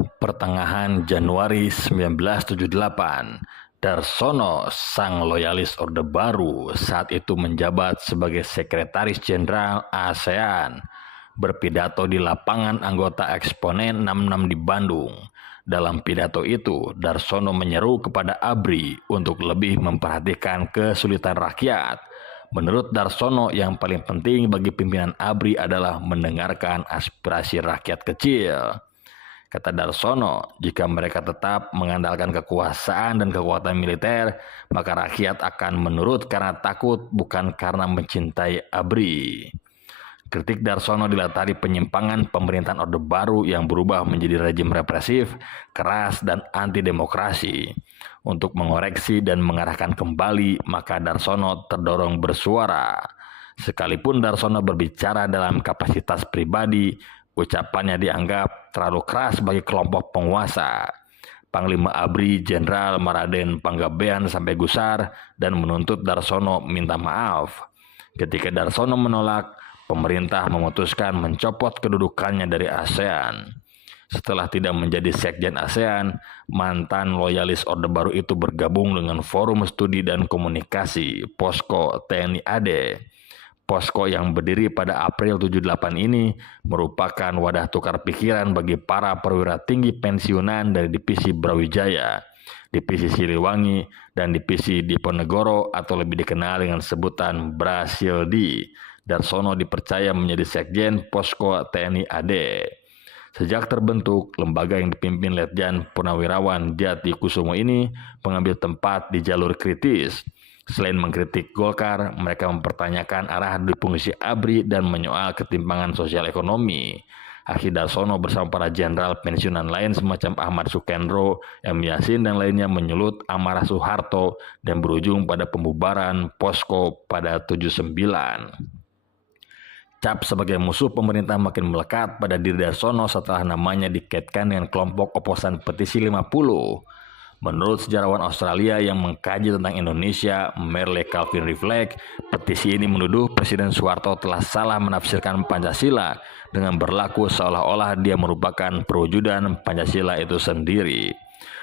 Pertengahan Januari 1978, Darsono, sang loyalis Orde Baru, saat itu menjabat sebagai Sekretaris Jenderal ASEAN, berpidato di lapangan anggota Eksponen 66 di Bandung. Dalam pidato itu, Darsono menyeru kepada ABRI untuk lebih memperhatikan kesulitan rakyat. Menurut Darsono, yang paling penting bagi pimpinan ABRI adalah mendengarkan aspirasi rakyat kecil. Kata Darsono, jika mereka tetap mengandalkan kekuasaan dan kekuatan militer, maka rakyat akan menurut karena takut, bukan karena mencintai ABRI. Kritik Darsono dilatari penyimpangan pemerintahan Orde Baru yang berubah menjadi rejim represif, keras, dan anti-demokrasi. Untuk mengoreksi dan mengarahkan kembali, maka Darsono terdorong bersuara. Sekalipun Darsono berbicara dalam kapasitas pribadi, ucapannya dianggap terlalu keras bagi kelompok penguasa. Panglima ABRI Jenderal Maraden Panggabean sampai gusar dan menuntut Darsono minta maaf. Ketika Darsono menolak, pemerintah memutuskan mencopot kedudukannya dari ASEAN. Setelah tidak menjadi sekjen ASEAN, mantan loyalis Orde Baru itu bergabung dengan Forum Studi dan Komunikasi Posko TNI AD. Posko yang berdiri pada April 78 ini merupakan wadah tukar pikiran bagi para perwira tinggi pensiunan dari Divisi Brawijaya, Divisi Siliwangi, dan Divisi Diponegoro atau lebih dikenal dengan sebutan Brasildi. Darsono dipercaya menjadi sekjen Posko TNI AD. Sejak terbentuk, lembaga yang dipimpin Letjen Purnawirawan Jati Kusumo ini mengambil tempat di jalur kritis. Selain mengkritik Golkar, mereka mempertanyakan arah fungsi ABRI dan menyoal ketimpangan sosial ekonomi. Akhir Darsono bersama para jenderal pensiunan lain semacam Ahmad Sukendro, M. Yasin, dan lainnya menyulut amarah Soeharto dan berujung pada pembubaran Posko pada 79. Cap sebagai musuh pemerintah makin melekat pada diri Darsono setelah namanya dikaitkan dengan kelompok oposan Petisi 50. Menurut sejarawan Australia yang mengkaji tentang Indonesia, Merle Calvin Reflect, petisi ini menuduh Presiden Soeharto telah salah menafsirkan Pancasila dengan berlaku seolah-olah dia merupakan perwujudan Pancasila itu sendiri.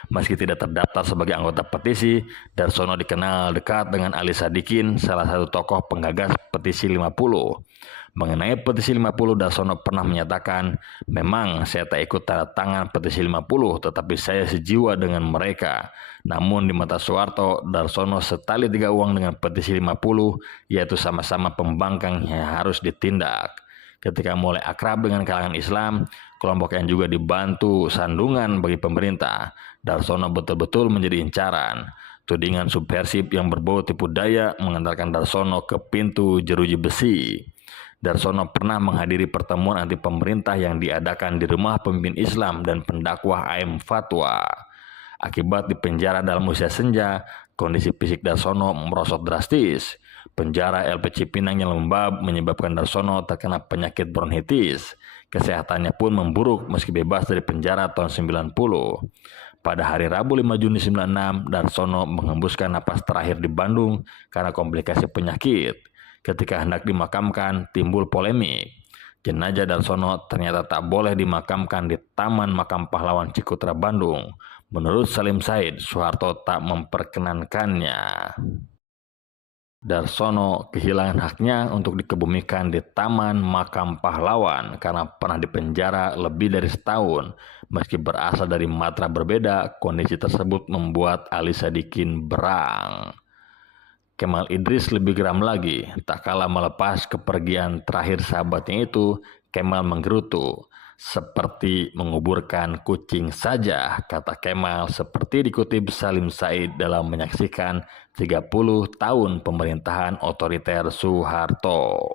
Meski tidak terdaftar sebagai anggota petisi, Darsono dikenal dekat dengan Ali Sadikin, salah satu tokoh penggagas Petisi 50. Mengenai Petisi 50, Darsono pernah menyatakan, memang saya tak ikut tanda tangan Petisi 50, tetapi saya sejiwa dengan mereka. Namun di mata Soeharto, Darsono setali tiga uang dengan Petisi 50, yaitu sama-sama pembangkang yang harus ditindak. Ketika mulai akrab dengan kalangan Islam, kelompok yang juga dibantu sandungan bagi pemerintah, Darsono betul-betul menjadi incaran. Tudingan subversif yang berbau tipu daya mengantarkan Darsono ke pintu jeruji besi. Darsono pernah menghadiri pertemuan anti pemerintah yang diadakan di rumah pemimpin Islam dan pendakwah AM Fatwa. Akibat dipenjara dalam usia senja, kondisi fisik Darsono merosot drastis. Penjara LP Cipinang yang lembab menyebabkan Darsono terkena penyakit bronkitis. Kesehatannya pun memburuk meski bebas dari penjara tahun 90. Pada hari Rabu 5 Juni 96, Darsono menghembuskan napas terakhir di Bandung karena komplikasi penyakit. Ketika hendak dimakamkan, timbul polemik. Jenazah Darsono ternyata tak boleh dimakamkan di Taman Makam Pahlawan Cikutra Bandung. Menurut Salim Said, Soeharto tak memperkenankannya. Darsono kehilangan haknya untuk dikebumikan di Taman Makam Pahlawan karena pernah dipenjara lebih dari setahun. Meski berasal dari matra berbeda, kondisi tersebut membuat Ali Sadikin berang. Kemal Idris lebih geram lagi. Tak kalah melepas kepergian terakhir sahabatnya itu, Kemal menggerutu. Seperti menguburkan kucing saja, kata Kemal, seperti dikutip Salim Said dalam menyaksikan 30 tahun pemerintahan otoriter Soeharto.